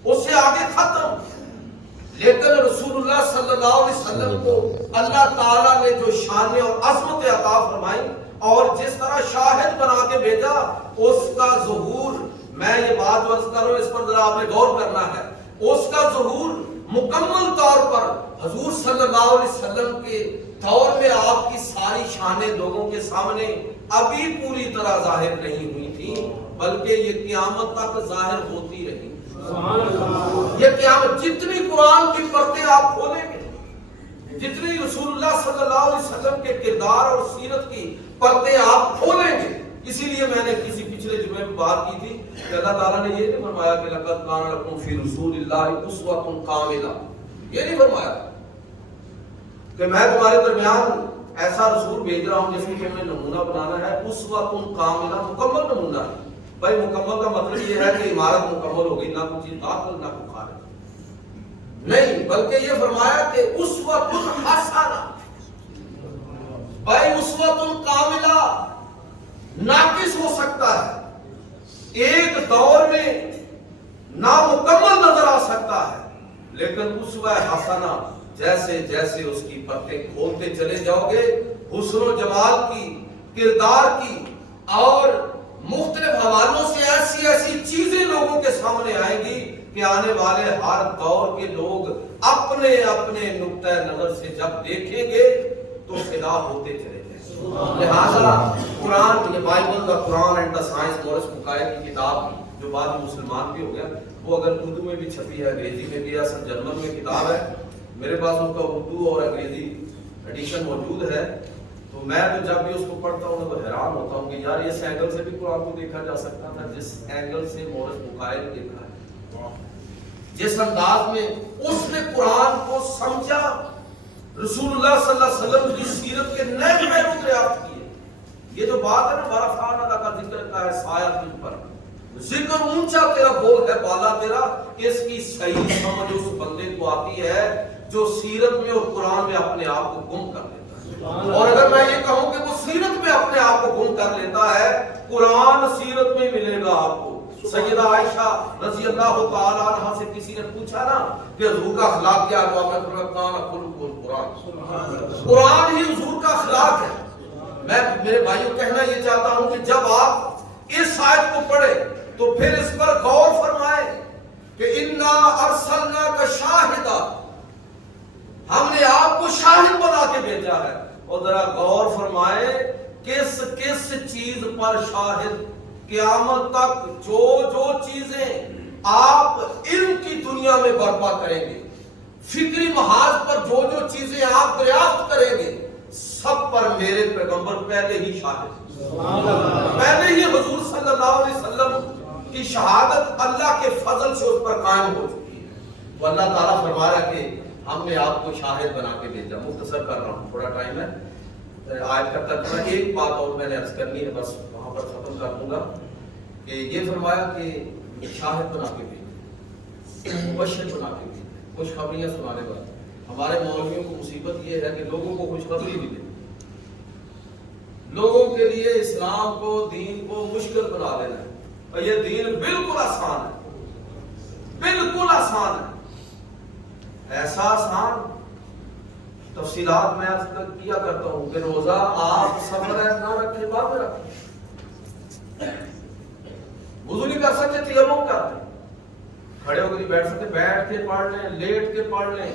اس سے آگے ختم۔ لیکن رسول اللہ صلی اللہ علیہ وسلم کو اللہ تعالیٰ نے جو شان اور عظمت عطا فرمائی اور جس طرح شاہد بنا کے بھیجا، اس کا ظہور، میں یہ بات عرض کر رہا ہوں، اس پر ذرا آپ نے غور کرنا ہے، اس کا ظہور مکمل طور پر حضور صلی اللہ علیہ وسلم کے دور میں آپ کی ساری شانیں لوگوں کے سامنے ابھی پوری طرح ظاہر نہیں ہوئی تھی، بلکہ یہ قیامت تک ظاہر ہوتی رہی۔ یہ قیامت، جتنی قرآن کی پرتیں آپ کھولیں گے، جتنی رسول اللہ صلی اللہ علیہ وسلم کے کردار اور سیرت کی پرتیں آپ کھولیں گے، اسی لیے میں نے کسی پچھلے جمعے میں بات کی تھی کہ اللہ تعالیٰ نے یہ نہیں فرمایا کہ لقد کان لکم فی رسول اللہ اسوۃ کاملہ، یہ نہیں فرمایا کہ میں تمہارے درمیان ایسا رسول بھیج رہا ہوں جس کو تمہیں نمونہ بنانا ہے، اسوۃ کاملہ، مکمل نمونہ ہے۔ بھائی مکمل کا مطلب یہ ہے کہ عمارت مکمل ہوگی، نہ کچھ داخل نہ کچھ خارج، نہیں، بلکہ یہ فرمایا کہ اسوۃ حسنہ۔ بھائی اسوۃ کاملہ ناقص ہو سکتا ہے، ایک دور میں نامکمل نظر آ سکتا ہے، لیکن اسوہ حسنہ جیسے جیسے اس کی پرتیں کھولتے چلے جاؤ گے، حسن و جمال کی، کردار کی اور مختلف حوالوں سے ایسی ایسی چیزیں لوگوں کے سامنے آئیں گی کہ آنے والے ہر دور کے لوگ اپنے اپنے نقطہ نظر سے جب دیکھیں گے تو فدا ہوتے چلے جائیں۔ لہذا قرآن، یہ Bible the Quran and the science, Maurice Bucaille کی کتاب جو بعد میں مسلمان بھی ہو گیا، وہ اگر اردو میں بھی چھپی ہے، انگریزی میں بھی ہے، اصل جرمن میں کتاب ہے، میرے پاس اس کا اردو اور انگریزی ایڈیشن موجود ہے، تو میں تو جب بھی اس کو پڑھتا ہوں تو حیران ہوتا ہوں کہ یار اس اینگل سے بھی قرآن کو دیکھا جا سکتا تھا جس اینگل سے مورس بکائے نے دیکھا ہے، جس انداز میں اس نے قرآن کو سمجھا، رسول اللہ صلی اللہ علیہ وسلم کی سیرت کے نئے پہلو دریافت کیے۔ یہ جو بات ہے نا، برفان ادا کا ذکر کا ہے سایہ تجھ پر، ذکر اونچا تیرا بول ہے بالا تیرا، اس کی صحیح سمجھ اس بندے کو آتی ہے جو سیرت میں اور قرآن میں اپنے آپ کو گم کر لیتا ہے۔ اور اگر میں یہ کہوں کہ وہ سیرت میں اپنے آپ کو گم کر لیتا ہے، قرآن سیرت میں ملے گا آپ کو۔ سیدہ عائشہ رضی اللہ تعالیٰ عنہ سے کسی نے پوچھا نا کہ حضور کا اخلاق کیا ہے، تو آپ نے فرمایا کان خلق القرآن، قرآن ہی حضور کا اخلاق ہے۔ میں میرے بھائیوں کہنا یہ چاہتا ہوں کہ جب آپ اس آیت کو پڑھیں تو پھر اس پر غور فرمائیں کہ انا ارسلناک شاہدا، ہم نے آپ کو شاہد بنا کے بھیجا ہے، اور ذرا غور فرمائیں کس کس چیز پر شاہد؟ قیامت تک جو جو چیزیں آپ علم کی دنیا میں برپا کریں گے، فکری محاذ پر جو جو چیزیں آپ دریافت کریں گے، سب پر میرے پیغمبر پہلے ہی شاہد، پہلے ہی حضور صلی اللہ علیہ وسلم کی شہادت اللہ کے فضل سے اس پر قائم ہو چکی ہے۔ تو اللہ تعالیٰ فرما رہا ہے کہ ہم نے آپ کو شاہد بنا کے بھیجا۔ مختصر کر رہا ہوں، تھوڑا ٹائم ہے، آیت کا ترجمہ ایک بات اور میں نے عرض کرنی ہے بس وہاں پر ختم کر دوں گا کہ یہ فرمایا کہ شاہد بنا کے بھی مبشر بنا کے بھی خوشخبریاں سنانے والا. ہمارے مولویوں کو مصیبت یہ ہے کہ لوگوں کو خوشخبری بھی دے, لوگوں کے لیے اسلام کو دین کو مشکل بنا دینا ہے. اور یہ دین بالکل آسان ہے, بالکل آسان ہے, ایسا آسان. تفصیلات میں آج تک کیا کرتا ہوں کہ روزہ آپ سفر نہ رکھے بعد میں رکھیں, وضو نہیں کر سکتے تیمم کر لیں, کھڑے ہو کے نہیں بیٹھ سکتے بیٹھ کے پڑھ لیں, لیٹ کے پڑھ لیں.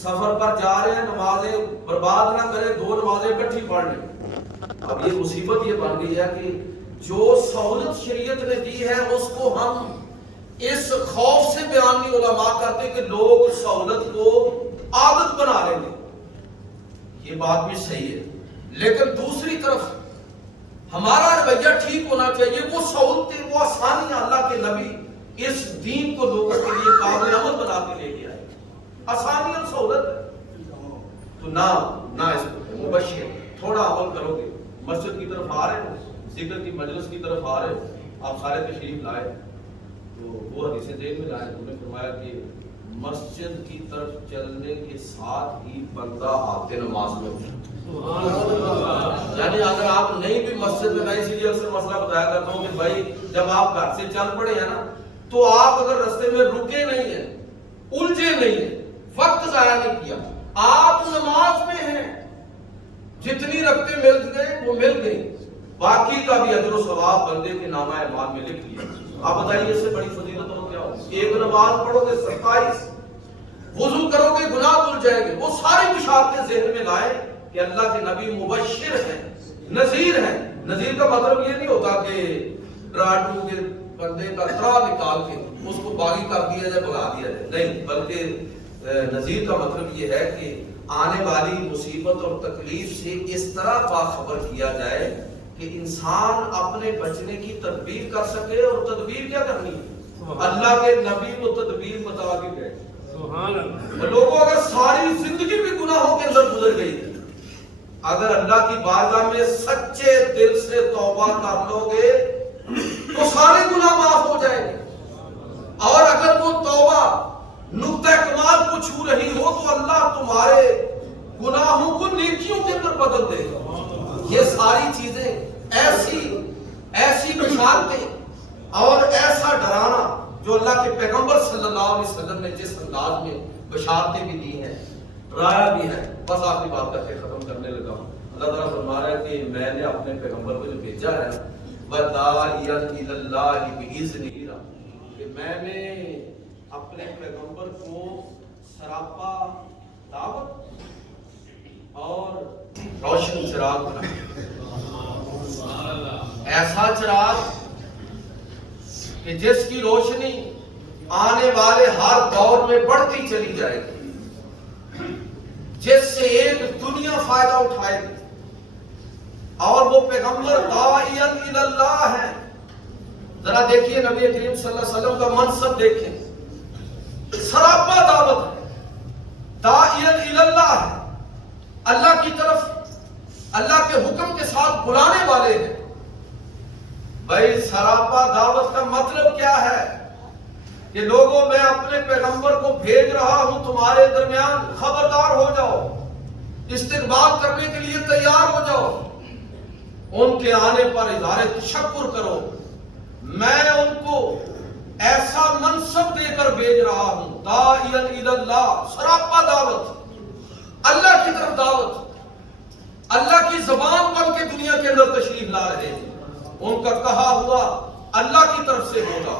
سفر پر جا رہے ہیں نمازیں برباد نہ کریں, 2 نمازیں اکٹھی پڑھ لیں. اب یہ مصیبت یہ بن گئی ہے کہ جو سہولت شریعت نے دی ہے اس کو ہم اس خوف سے بیان نہیں علماء کرتے کہ لوگ سہولت کو عادت بنا لیں گے. یہ بات بھی صحیح ہے, لیکن دوسری طرف ہمارا رویہ ٹھیک ہونا چاہیے. وہ سہولتیں, وہ آسانیاں اللہ کے نبی اس دین کو لوگوں کے لیے قابل عمل بنا کے لے کے آئے. آسانی اور سہولت ہے تو نہ اس کو مبشر تھوڑا عمل کرو گے. مسجد کی طرف آ رہے ہیں, ذکر کی مجلس کی طرف آ رہے ہیں, آپ سارے تشریف لائے تو وہ حدیث ذہن میں لائے. انہوں نے فرمایا کہ مسجد کی طرف چلنے کے ساتھ ہی بندہ آتے نماز میں اٹھے. یعنی اگر آپ نہیں بھی مسجد میں, میں اسی لیے اکثر مسئلہ بتایا کرتا ہوں کہ بھائی جب آپ گھر سے چل پڑے ہیں نا تو آپ اگر رستے میں رکے نہیں ہیں, الجھے نہیں ہیں, وقت ضائع نہیں کیا, آپ نماز میں ہیں, جتنی رکھتے مل گئے وہ مل گئی, باقی کا بھی اجر و ثواب بندے کے نامہ اعمال میں لکھ لیا. آپ بتائیے اس سے بڑی فضیلت اور کیا ہو؟ ایک نماز پڑھو گے 27, وضو کرو گے گناہ دھل جائیں گے. وہ ساری بشارتیں ذہن میں لائیں کہ اللہ کے نبی مبشر ہیں, نذیر ہیں. نذیر کا مطلب یہ نہیں ہوتا کہ ڈراڈو کے بندے کا ترا نکال کے اس کو باغی کر دیا جائے, بھگا دیا جائے, نہیں, بلکہ نذیر کا مطلب یہ ہے کہ آنے والی مصیبت اور تکلیف سے اس طرح باخبر کیا جائے کہ انسان اپنے بچنے کی تدبیر کر سکے. اور تدبیر کیا کرنی ہے؟ اللہ کے نبی کو تدبیر بتا کے گئے. لوگوں اگر ساری زندگی بھی گناہوں کے اندر گزر گئی, اگر اللہ کی بارگاہ میں سچے دل سے توبہ کر لو گے تو سارے گناہ معاف ہو جائیں گے. اور اگر وہ توبہ نقطہ کمال کو چھو رہی ہو تو اللہ تمہارے گناہوں کو نیکیوں کے اندر بدل دے گا. یہ ساری چیزیں ایسی بشارتیں اور ایسا ڈرانا جو اللہ کے پیغمبر صلی اللہ علیہ وسلم نے جس انداز میں بشارتیں بھی دی ہیں, ڈرایا بھی ہے. بس آخری بات کر کے ختم کرنے لگا ہوں. اللہ تعالیٰ فرما رہا ہے کہ میں نے اپنے پیغمبر کو جو بھیجا ہے وَدَاعِيًا إِلَى اللَّهِ بِإِذْنِهِ, کہ میں نے اپنے پیغمبر کو سراپا دعوت اور روشن چراغ بنا. ایسا چراغ کہ جس کی روشنی آنے والے ہر دور میں بڑھتی چلی جائے گی, جس سے ایک دنیا فائدہ اٹھائے گی. اور وہ پیغمبر داعیاً الی اللہ ہے. ذرا دیکھیے نبی کریم صلی اللہ علیہ وسلم کا منصب دیکھیں, سراپا دعوت ہے, داعیاً الی اللہ ہے, اللہ کی طرف اللہ کے حکم کے ساتھ بلانے والے ہیں. بھائی سراپا دعوت کا مطلب کیا ہے کہ لوگوں میں اپنے پیغمبر کو بھیج رہا ہوں تمہارے درمیان, خبردار ہو جاؤ, استقبال کرنے کے لیے تیار ہو جاؤ, ان کے آنے پر اظہار تشکر کرو. میں ان کو ایسا منصب دے کر بھیج رہا ہوں, داعیاً الی اللہ, سراپا دعوت, اللہ کی طرف دعوت, اللہ کی زبان بن کے دنیا کے اندر تشریف لا رہے ہیں. ان کا کہا ہوا اللہ کی طرف سے ہوگا,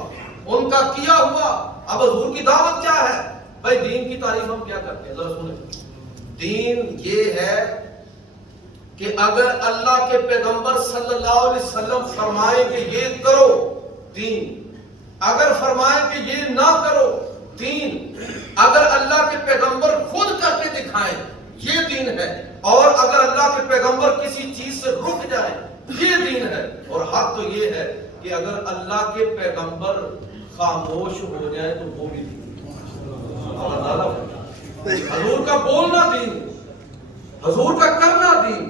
ان کا کیا ہوا. اب حضور کی دعوت کیا ہے؟ بھائی دین کی تعریف ہم کیا کرتے ہیں, ذرا سنیں. دین یہ ہے کہ اگر اللہ کے پیغمبر صلی اللہ علیہ وسلم فرمائیں کہ یہ کرو, دین. اگر فرمائیں کہ یہ نہ کرو, دین. اگر اللہ کے پیغمبر خود کر کے دکھائیں, یہ دین ہے. اور اگر اللہ کے پیغمبر کسی چیز سے رک جائیں, یہ دین ہے. اور حق تو یہ ہے کہ اگر اللہ کے پیغمبر خاموش ہو جائے تو وہ بھی دین. حضور کا بولنا دین. حضور کا کرنا دین،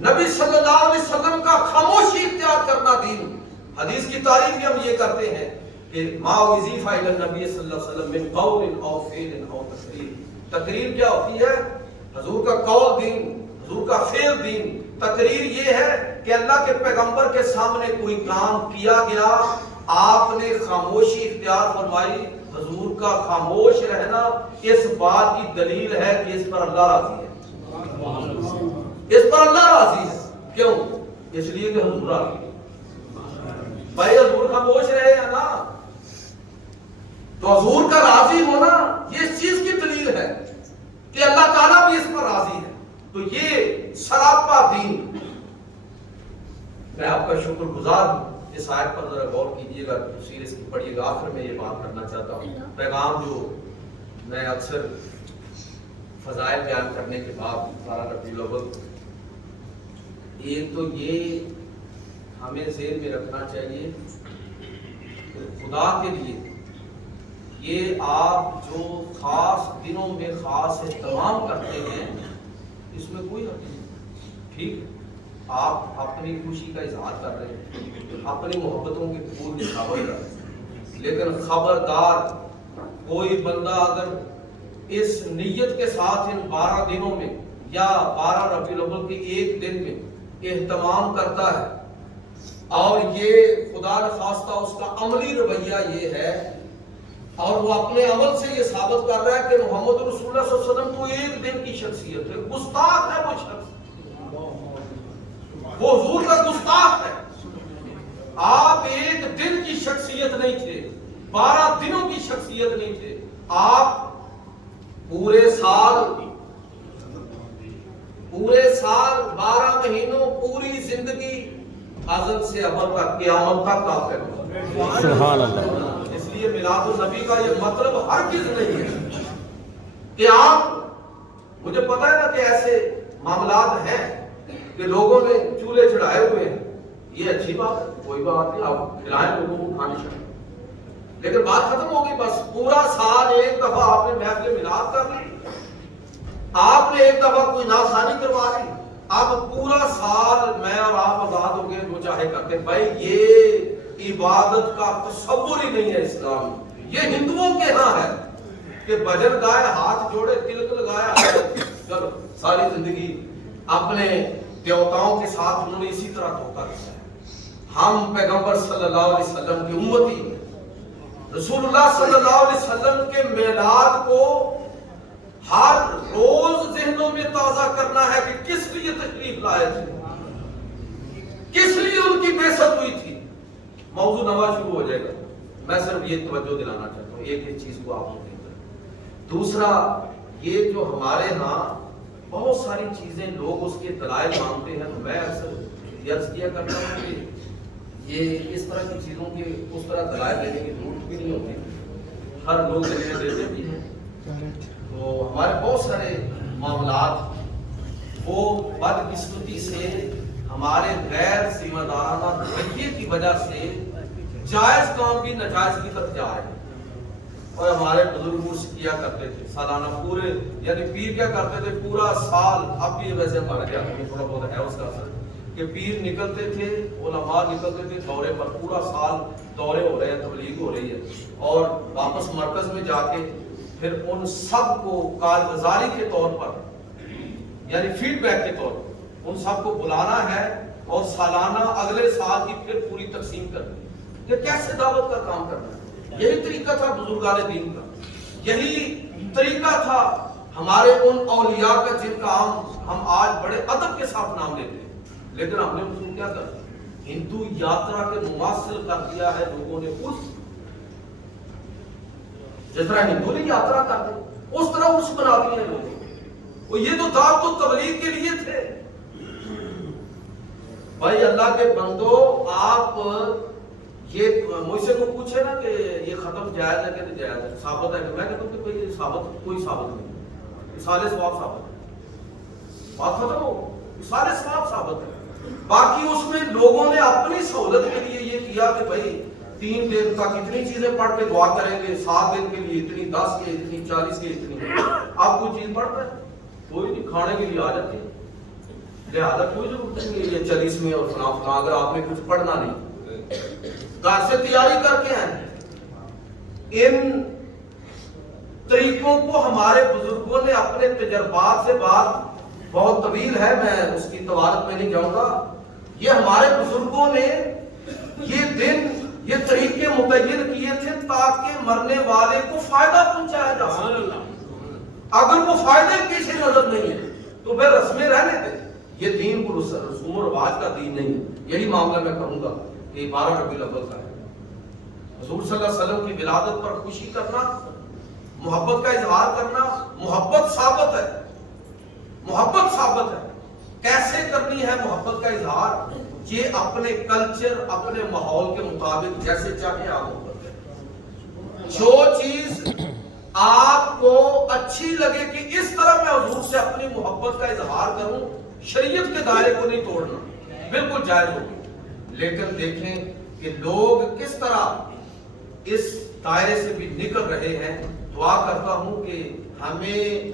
نبی صلی اللہ علیہ وسلم کا خاموشی اختیار کرنا دین۔ حدیث کی تعریف بھی ہم یہ کرتے ہیں کہ ما اضیف الی النبی صلی اللہ علیہ وسلم من قول او فعل او تقریر۔ تقریر کیا ہوتی ہے؟ حضور کا قول دین، حضور کا فعل دین۔ تقریر یہ ہے کہ اللہ کے پیغمبر کے سامنے کوئی کام کیا گیا، آپ نے خاموشی اختیار فرمائی۔ حضور کا خاموش رہنا اس بات کی دلیل ہے کہ اس پر اللہ راضی ہے، اس پر اللہ راضی ہے۔ کیوں؟ اس لیے کہ حضور راضی ہے۔ بھائی حضور خاموش رہے یا نہ، تو حضور کا راضی ہونا یہ اس چیز کی دلیل ہے کہ اللہ تعالیٰ بھی اس پر راضی ہے۔ تو یہ سراپا دین۔ میں آپ کا شکر گزار ہوں۔ اس آیت پر ذرا غور کیجیے گا، تفسیر اس کی پڑھیے گا۔ آخر میں یہ بات کرنا چاہتا ہوں، پیغام جو میں اکثر فضائل بیان کرنے کے بعد 12 ربیع الاول، ایک تو یہ ہمیں ذہن میں رکھنا چاہیے کہ خدا کے لیے یہ آپ جو خاص دنوں میں خاص اہتمام کرتے ہیں، اس میں کوئی حق نہیں۔ ٹھیک ہے، آپ اپنی خوشی کا اظہار کر رہے ہیں، اپنی محبتوں کے پھول نچھاور کر رہے ہیں، لیکن خبردار کوئی بندہ اگر اس نیت کے ساتھ ان 12 دنوں میں یا 12 ربیع الاول کے ایک دن میں اہتمام کرتا ہے اور یہ خدا نخواستہ اس کا عملی رویہ یہ ہے اور وہ اپنے عمل سے یہ ثابت کر رہا ہے کہ محمد رسول اللہ صلی اللہ علیہ وسلم تو ایک دن کی شخصیت ہے، گستاخ ہے وہ شخص، وہ حضور کا گستاخ ہے۔ آپ ایک دن کی شخصیت نہیں تھے، 12 دنوں کی شخصیت نہیں تھے، آپ پورے سال 12 مہینوں پوری زندگی ازل سے ابد تک قیامت تک آپ ہیں۔ سبحان اللہ۔ اس لیے میلاد النبی کا یہ مطلب ہرگز نہیں ہے کہ آپ، مجھے پتہ ہے نا کہ ایسے معاملات ہیں کہ لوگوں نے چولہے چڑھائے ہوئے ہیں، یہ اچھی بات ہے، کوئی بات نہیں، آپ کھلائیں لوگوں کو کھانے چاہیے، لیکن بات ختم ہو گئی۔ بس پورا سال ایک دفعہ آپ نے محفل میلاد کر لی، آپ نے ایک دفعہ کوئی ناخوانی کروا لی، اب پورا سال میں اور آپ آزاد ہو گئے جو چاہے کرتے۔ بھائی یہ عبادت کا تصور ہی نہیں ہے اسلام، یہ ہندوؤں کے ہاں ہے کہ بھجن گائے، ہاتھ جوڑے، تلک لگایا، چلو ساری زندگی اپنے دیوتاؤں کے ساتھ انہوں نے اسی طرح دھوکہ دیا ہے۔ ہم پیغمبر صلی اللہ علیہ وسلم کی امتی ہیں، رسول اللہ صلی اللہ علیہ وسلم کے میلاد کو ہر روز ذہنوں میں تازہ کرنا ہے کہ کس لیے تشریف لائے تھے، کس لیے ان کی بعثت ہوئی تھی۔ موضوع نوا شروع ہو جائے گا، میں صرف یہ توجہ دلانا چاہتا ہوں ایک چیز کو آپ کو۔ دوسرا یہ جو ہمارے ہاں بہت ساری چیزیں لوگ اس کے دلائل مانگتے ہیں، تو میں اکثر عرض کیا کرتا ہوں کہ یہ اس طرح کی چیزوں کے اس طرح دلائل دینے کی ضرورت بھی نہیں ہوتی، ہر لوگ دلیلیں دیتے بھی ہیں۔ تو ہمارے بہت سارے معاملات وہ بدقسمتی سے ہمارے غیر ذمہ دارانہ رویے کی وجہ سے جائز کام بھی ناجائز کی طرف جا رہے ہیں۔ اور ہمارے بزرگ اس کیا کرتے تھے سالانہ پورے، یعنی پیر کیا کرتے تھے پورا سال، اب بھی ویسے ہمارے کیا تھوڑا بہت ہے اس کا اثر کہ پیر نکلتے تھے، علماء نکلتے تھے دورے پر، پورا سال دورے ہو رہے ہیں، تبلیغ ہو رہی ہے، اور واپس مرکز میں جا کے پھر ان سب کو کارگزاری کے طور پر، یعنی فیڈ بیک کے طور پر ان سب کو بلانا ہے اور سالانہ اگلے سال کی پھر پوری تقسیم کرنی ہے۔ یہ کیسے دعوت کا کام کرنا ہے؟ یہی طریقہ تھا بزرگان دین کا، یہی طریقہ تھا ہمارے ان اولیاء کا جن کا ہم آج بڑے ادب کے ساتھ نام لیتے ہیں، لیکن ہم نے ان کو کیا کر ہندو یاترا کے مماثل کر دیا ہے لوگوں نے۔ اس جس طرح ہندو نے یاترا کر دی اس طرح اس بنا دیے ہیں لوگوں کو۔ یہ تو دعوت و تبلیغ کے لیے تھے۔ بھائی اللہ کے بندو، آپ یہ مجھ سے کوئی پوچھے نا کہ یہ ختم جائز ہے کہ نہیں جائز ہے، ثابت ہے کہ میں کہتا ہوں کہ کوئی ثابت نہیں، مثال ثواب ثابت ہے، بات ختم ہو، مثال ثواب ثابت ہے۔ باقی اس میں لوگوں نے اپنی سہولت کے لیے یہ کیا کہ بھائی 3 دن تک اتنی چیزیں پڑھ کے دعا کریں گے، 7 دن کے لیے اتنی، 10 کے اتنی، 40 کے اتنی، آپ کوئی چیز پڑھتے ہیں کوئی نہیں، کھانے کے لیے آ جاتے ہیں، لہٰذا کوئی ضرورت نہیں ہے یہ 40 میں اور فلاں فلاں، اگر آپ نے کچھ پڑھنا نہیں، گھر سے تیاری کر کے آئیں۔ ان طریقوں کو ہمارے بزرگوں نے اپنے تجربات سے، بات بہت طویل ہے، میں اس کی توارت میں نہیں جاؤں گا، یہ ہمارے بزرگوں نے یہ دن، یہ طریقے متعین کیے تھے تاکہ مرنے والے کو فائدہ پہنچایا جا سکے۔ اگر وہ فائدے پیچھے نظر نہیں ہے تو پھر رسمیں رہنے دیں، یہ دین کو رسوم و رواج کا دین نہیں ہے۔ یہی معاملہ میں کروں گا کہ 12 ربیع الاول کا ہے، حضور صلی اللہ علیہ وسلم کی ولادت پر خوشی کرنا، محبت کا اظہار کرنا، محبت ثابت ہے، محبت ثابت ہے۔ کیسے کرنی ہے محبت کا اظہار؟ یہ اپنے کلچر، اپنے ماحول کے مطابق جیسے چاہے آپ محبت کریں۔ جو چیز آپ کو اچھی لگے کہ اس طرح میں حضور سے اپنی محبت کا اظہار کروں، شریعت کے دائرے کو نہیں توڑنا، بالکل جائز ہوگی، لیکن دیکھیں کہ لوگ کس طرح اس دائرے سے بھی نکل رہے ہیں۔ دعا کرتا ہوں کہ ہمیں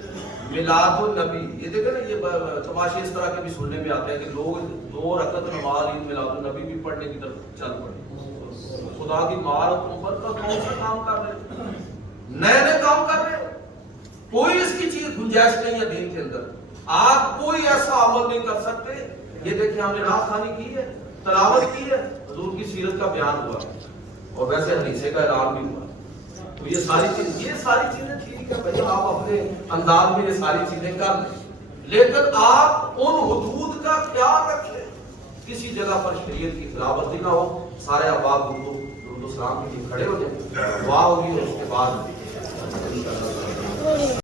میلاد النبی، یہ دیکھیں نا، یہ تماشے اس طرح کے بھی سننے میں آتے ہیں کہ لوگ 2 رکعت نماز عید میلاد النبی بھی پڑھنے کی طرف چل پڑے۔ خدا کی مہارت پر کون سا کام کر رہے ہیں؟ نئے کام کر رہے ہیں، کوئی اس کی چیز گنجائش نہیں ہے دین کے اندر، آپ کوئی ایسا عمل نہیں کر سکتے۔ یہ دیکھیں ہم نے رات خوانی کی ہے، تلاوت کی ہے، حضور کی سیرت کا بیان ہوا اور ویسے حدیثے کا اعلان بھی ہوا، تو یہ ساری چیزیں ٹھیک ہے بھائی، آپ اپنے انداز میں یہ ساری چیزیں کر لیں، لیکن آپ ان حدود کا خیال رکھیں، کسی جگہ پر شریعت کی خلاف ورزی نہ ہو۔ سارے احباب درود و سلام کے لیے کھڑے ہو جائیں، دعا ہوگی اور اس کے بعد